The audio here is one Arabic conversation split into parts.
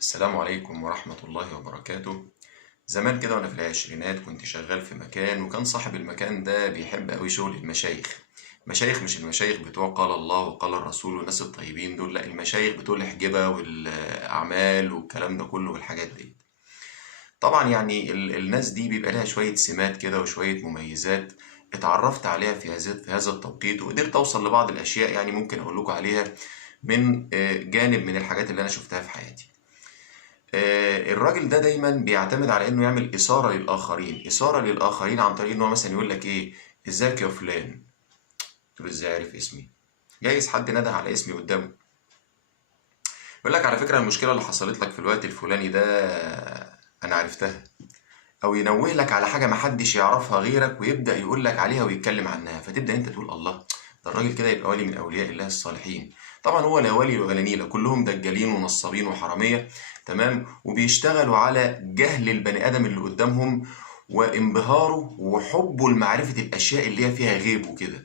السلام عليكم ورحمة الله وبركاته. زمان كده وأنا في العشرينات كنت شغال في مكان، وكان صاحب المكان ده بيحب أوي شغل المشايخ. مشايخ مش المشايخ بتوع قال الله وقال الرسول والناس الطيبين دول، لا، المشايخ بتوع الحجبة والأعمال والكلام ده كله والحاجات دي. طبعا يعني الناس دي بيبقى لها شوية سمات كده وشوية مميزات اتعرفت عليها في هذا التوقيت، وقدرت أوصل لبعض الأشياء يعني ممكن أقول لكم عليها من جانب من الحاجات اللي أنا شفتها في حياتي. الراجل ده دايما بيعتمد على انه يعمل اثاره للاخرين، اثاره للاخرين عن طريق ان هو مثلا يقول لك ايه، ازيك يا فلان. تقول له ازاي عارف اسمي؟ جايز حد نده على اسمي قدامه، يقول لك على فكره المشكله اللي حصلت لك في الوقت الفلاني ده انا عرفتها. او ينوه لك على حاجه محدش يعرفها غيرك ويبدا يقول لك عليها ويتكلم عنها، فتبدا انت تقول الله، ده الراجل كده يبقى ولي من اولياء الله الصالحين. طبعا هو لا ولي ولا نيله، كلهم دجالين ونصابين وحراميه. تمام، وبيشتغلوا على جهل البني ادم اللي قدامهم وانبهاره وحبه لمعرفه الاشياء اللي هي فيها غيب وكده.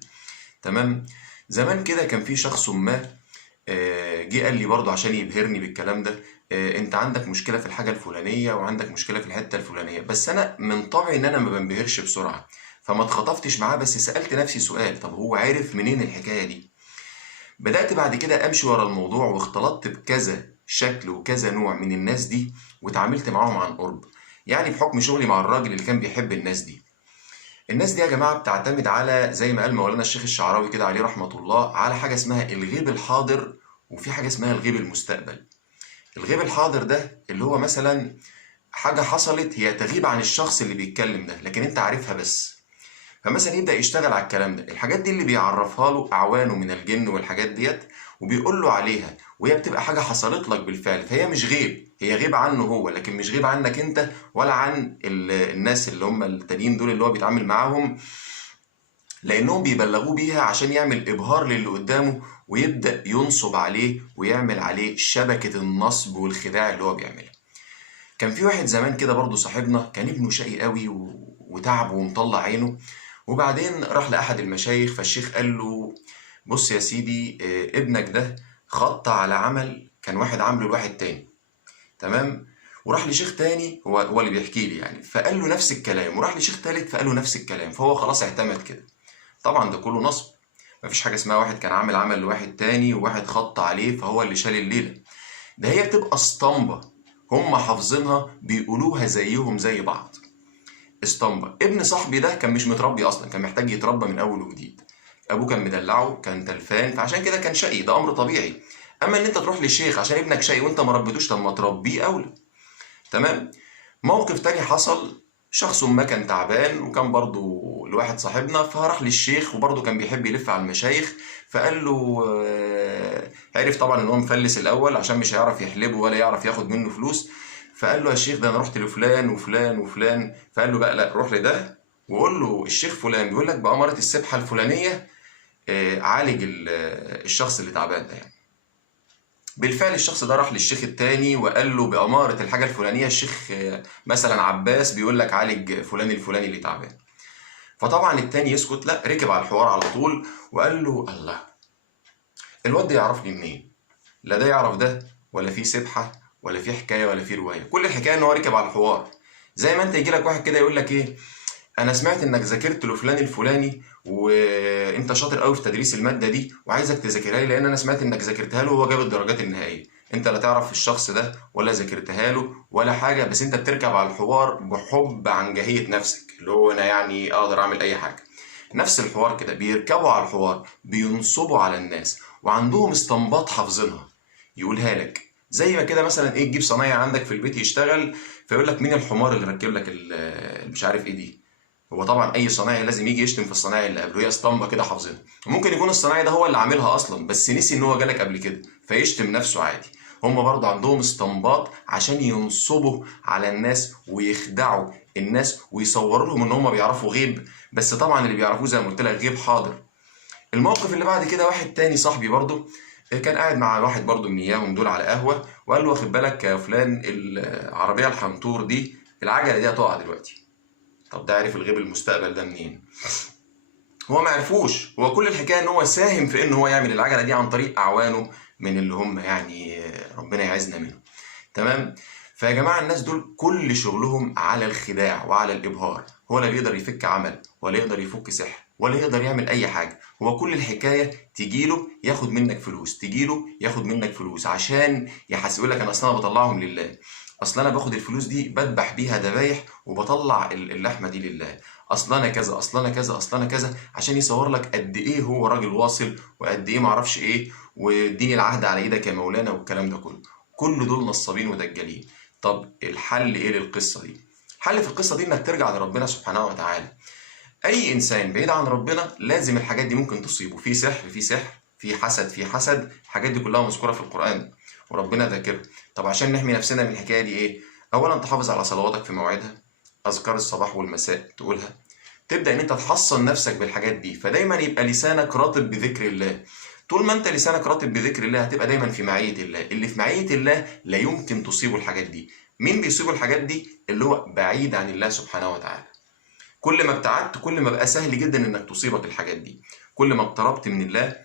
تمام. زمان كده كان في شخص ما جه قال لي برضه عشان يبهرني بالكلام ده، انت عندك مشكله في الحاجه الفلانيه وعندك مشكله في الحته الفلانيه، بس انا من طبعي ان انا ما بنبهرش بسرعه، فما اتخطفتش معاه، بس سالت نفسي سؤال، طب هو عارف منين الحكايه دي؟ بدات بعد كده امشي ورا الموضوع واختلطت بكذا شكل وكذا نوع من الناس دي وتعاملت معاهم عن قرب. يعني بحكم شغلي مع الراجل اللي كان بيحب الناس دي. الناس دي يا جماعه بتعتمد على، زي ما قال مولانا الشيخ الشعراوي كده عليه رحمه الله، على حاجه اسمها الغيب الحاضر، وفي حاجه اسمها الغيب المستقبل. الغيب الحاضر ده اللي هو مثلا حاجة حصلت هي تغيب عن الشخص اللي بيتكلم ده، لكن انت عارفها بس. فمثلا يبدأ يشتغل على الكلام ده، الحاجات دي اللي بيعرفها له أعوانه من الجن والحاجات ديت، وبيقول له عليها، وهي بتبقى حاجة حصلت لك بالفعل، فهي مش غيب، هي غيب عنه هو لكن مش غيب عنك انت ولا عن الناس اللي هم التانيين دول اللي هو بيتعامل معاهم، لأنهم بيبلغوه بيها عشان يعمل إبهار للي قدامه ويبدأ ينصب عليه ويعمل عليه شبكة النصب والخداع اللي هو بيعملها. كان في واحد زمان كده برضه صاحبنا، كان ابنه شقي قوي وتعب ومطلع عينه، وبعدين راح لأحد المشايخ، فالشيخ قال له بص يا سيدي، ابنك ده خط على عمل كان واحد عامله لواحد تاني. تمام. وراح لشيخ تاني، هو اللي بيحكي لي يعني، فقال له نفس الكلام، وراح لشيخ تالت فقال له نفس الكلام، فهو خلاص اعتمد كده. طبعا ده كله نصب. مفيش حاجة اسمها واحد كان عامل عمل لواحد تاني وواحد خط عليه فهو اللي شال الليلة. ده هي بتبقى اسطمبة، هم حافظينها بيقولوها زيهم زي بعض. اسطمبة. ابن صاحبي ده كان مش متربي اصلا، كان محتاج يتربى من اول وجديد. ابوه كان مدلعه، كان تلفان، فعشان كده كان شقي، ده امر طبيعي. اما ان انت تروح للشيخ عشان ابنك شقي وانت ما ربيتوش، طب ما تربيه اولى. تمام. موقف تاني حصل، شخص ما كان تعبان وكان برضو لواحد صاحبنا، فراح للشيخ وبرضو كان بيحب يلف على المشايخ، فقال له عرف طبعا ان هو مفلس الاول عشان مش هيعرف يحلبه ولا يعرف ياخد منه فلوس، فقال له يا شيخ ده انا رحت لفلان وفلان وفلان، فقال له بقى لا، روح لده وقول له الشيخ فلان بيقول لك بأمارة السبحة الفلانية عالج الشخص اللي تعبان ده يعني. بالفعل الشخص ده راح للشيخ التاني وقال له بأمارة الحاجة الفلانية الشيخ مثلا عباس بيقول لك عالج فلان الفلاني اللي تعبان. فطبعا التاني يسكت، لا، ركب على الحوار على طول وقال له الله، الواد ده يعرفني منين؟ لا ده يعرف ده، ولا في سبحة ولا في حكاية ولا في رواية، كل الحكاية ان هو ركب على الحوار. زي ما انت يجي لك واحد كده يقول لك ايه، انا سمعت انك ذاكرت لفلان الفلاني وانت شاطر قوي في تدريس الماده دي وعايزك تذاكرها لي لان انا سمعت انك ذاكرتها له وهو جاب الدرجات النهائيه. انت لا تعرف الشخص ده ولا ذاكرتها له ولا حاجه، بس انت بتركب على الحوار بحب عن جاهيه نفسك، اللي هو انا يعني اقدر اعمل اي حاجه. نفس الحوار كده، بيركبوا على الحوار بينصبوا على الناس وعندهم استنباط حافظينها يقولها لك. زي ما كده مثلا ايه، تجيب صنايعي عندك في البيت يشتغل، فيقول لك مين الحمار اللي ركب لك مش عارف ايه دي. هو طبعا اي صنايعي لازم يجي يشتم في الصنايعي اللي قبله، هي اسطمبه كده حافظينها. ممكن يكون الصنايعي ده هو اللي عاملها اصلا بس نسي ان هو جالك قبل كده فيشتم نفسه عادي. هم برضه عندهم استنباط عشان ينصبوا على الناس ويخدعوا الناس ويصوروا لهم ان هم بيعرفوا غيب، بس طبعا اللي بيعرفوه زي ما قلت لك غيب حاضر. الموقف اللي بعد كده، واحد تاني صاحبي برضه كان قاعد مع واحد برضه من اياهم دول على قهوه، وقال له واخد بالك يا فلان، العربيه الحنطور دي العجله دي هتقع دلوقتي. طب ده عارف الغيب المستقبل ده منين؟ هو ما عرفوش، هو كل الحكايه ان هو ساهم في ان هو يعمل العجله دي عن طريق اعوانه من اللي هم يعني ربنا يعزنا منهم. تمام. فيا جماعة الناس دول كل شغلهم على الخداع وعلى الإبهار. هو لا بيقدر يفك عمل ولا يقدر يفك سحر ولا يقدر يعمل أي حاجة. هو كل الحكاية تجيله ياخد منك فلوس، تجيله ياخد منك فلوس عشان يقول لك أنا أصلا بطلعهم لله، أصلا أنا باخد الفلوس دي بذبح بيها ذبايح وبطلع اللحمة دي لله، أصلا أنا كذا أصلا أنا كذا أصلا أنا كذا، عشان يصور لك قد إيه هو راجل واصل وقد إيه معرفش إيه واديني العهد على إيدك يا مولانا والكلام ده كله. كل دول نصابين ودجالين. طب الحل ايه للقصه دي؟ الحل في القصه دي انك ترجع لربنا سبحانه وتعالى. اي انسان بعيد عن ربنا لازم الحاجات دي ممكن تصيبه، في سحر في سحر، في حسد في حسد، الحاجات دي كلها مذكوره في القران وربنا ذاكرها. طب عشان نحمي نفسنا من الحكايه دي ايه؟ اولا تحافظ على صلواتك في موعدها، اذكار الصباح والمساء تقولها، تبدا ان انت تحصن نفسك بالحاجات دي، فدايما يبقى لسانك رطب بذكر الله. طول ما انت لسانك رطب بذكر الله هتبقى دايما في معية الله. اللي في معية الله لا يمكن تصيبه الحاجات دي. مين بيصيبه الحاجات دي؟ اللي هو بعيد عن الله سبحانه وتعالى. كل ما ابتعدت كل ما بقى سهل جدا انك تصيبك الحاجات دي. كل ما اقتربت من الله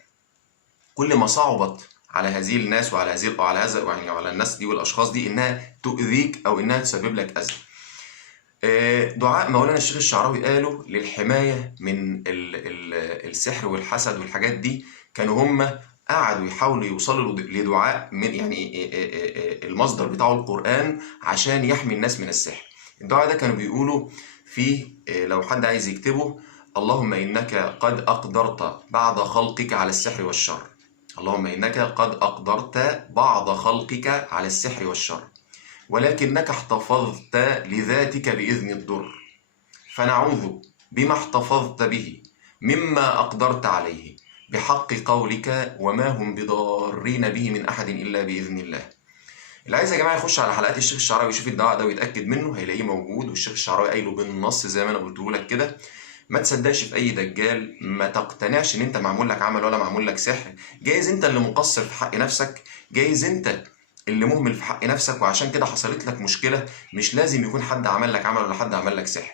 كل ما صعبت على هذه الناس وعلى هذا يعني وعلى الناس دي والاشخاص دي انها تؤذيك او انها تسبب لك اذى. دعاء مولانا الشيخ الشعراوي قاله للحماية من السحر والحسد والحاجات دي، كانوا هم قعدوا يحاولوا يوصلوا لدعاء من يعني المصدر بتاعه القرآن عشان يحمي الناس من السحر. الدعاء ده كانوا بيقولوا فيه لو حد عايز يكتبه: اللهم إنك قد أقدرت بعض خلقك على السحر والشر. اللهم إنك قد أقدرت بعض خلقك على السحر والشر، ولكنك احتفظت لذاتك بإذن الضر، فنعوذ بما احتفظت به مما أقدرت عليه بحق قولك وما هم بضارين به من أحد إلا بإذن الله. اللي عايز يا جماعة يخش على حلقات الشيخ الشعراوي يشوف الدعاء ده ويتأكد منه هيلاقيه موجود، والشيخ الشعراوي قايله بالنص زي ما أنا قلته لك كده. ما تصدقش في أي دجال، ما تقتنعش إن أنت معمول لك عمل ولا معمول لك سحر. جايز أنت اللي مقصر في حق نفسك، جايز أنت اللي مهمل في حق نفسك وعشان كده حصلت لك مشكلة. مش لازم يكون حد عمل لك عمل ولا حد عمل لك سحر.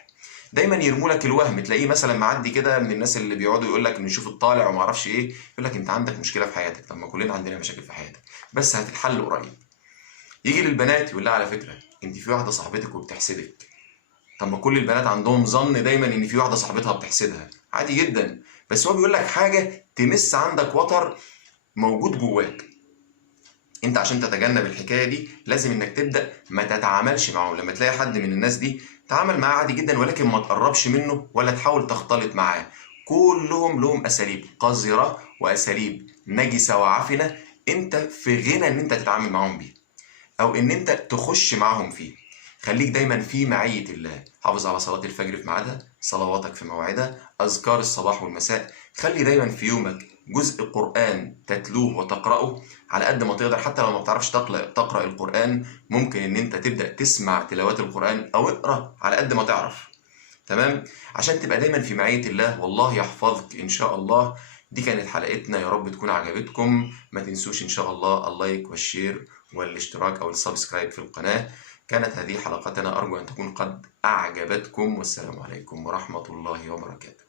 دايما يرموا لك الوهم، تلاقيه مثلا معدي كده من الناس اللي بيقعدوا يقول لك نشوف الطالع وما اعرفش ايه، يقول لك انت عندك مشكله في حياتك. طب ما كلنا عندنا مشاكل في حياتك بس هتتحل قريب. يجي للبنات يقول لها على فكره انت في واحده صاحبتك وبتحسدك. طب ما كل البنات عندهم ظن دايما ان في واحده صاحبتها بتحسدها، عادي جدا، بس هو بيقول لك حاجه تمس عندك وتر موجود جواك. انت عشان تتجنب الحكايه دي لازم انك تبدا ما تتعاملش معاهم. لما تلاقي حد من الناس دي تعامل معاه عادي جدا، ولكن ما تقربش منه ولا تحاول تختلط معاه. كلهم لهم اساليب قذره واساليب نجسه وعفنه، انت في غنى ان انت تتعامل معاهم بيها او ان انت تخش معاهم فيه. خليك دايما في معية الله، حافظ على صلاة الفجر في ميعادها، صلواتك في موعدها، أذكار الصباح والمساء. خلي دايما في يومك جزء قرآن تتلوه وتقرأه على قد ما تقدر. حتى لو ما بتعرفش تقرأ القرآن ممكن ان انت تبدأ تسمع تلاوات القرآن او اقرأ على قد ما تعرف. تمام، عشان تبقى دايما في معية الله والله يحفظك ان شاء الله. دي كانت حلقتنا، يا رب تكون عجبتكم. ما تنسوش ان شاء الله اللايك والشير والاشتراك او السبسكرايب في القناة. كانت هذه حلقتنا، أرجو أن تكون قد أعجبتكم، والسلام عليكم ورحمة الله وبركاته.